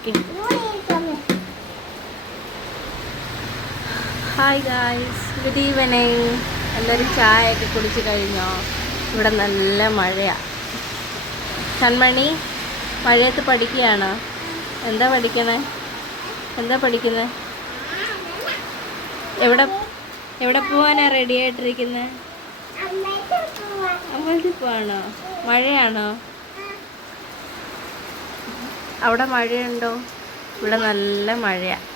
Okay. Hi guys, good evening. എല്ലാവരും ചായയൊക്കെ കുടിച്ച് കഴിഞ്ഞോ? ഇവിടെ നല്ല മഴയാണ്. കൺമണി മഴയത്ത് പഠിക്കുകയാണോ? എന്താ പഠിക്കുന്നത്? എവിടെ പോവാനാ റെഡി ആയിട്ടിരിക്കുന്നത്? അമ്പലത്തിൽ പോവാണോ? മഴയാണോ? അവിടെ മഴയുണ്ടോ? ഇവിടെ നല്ല മഴയാണ്.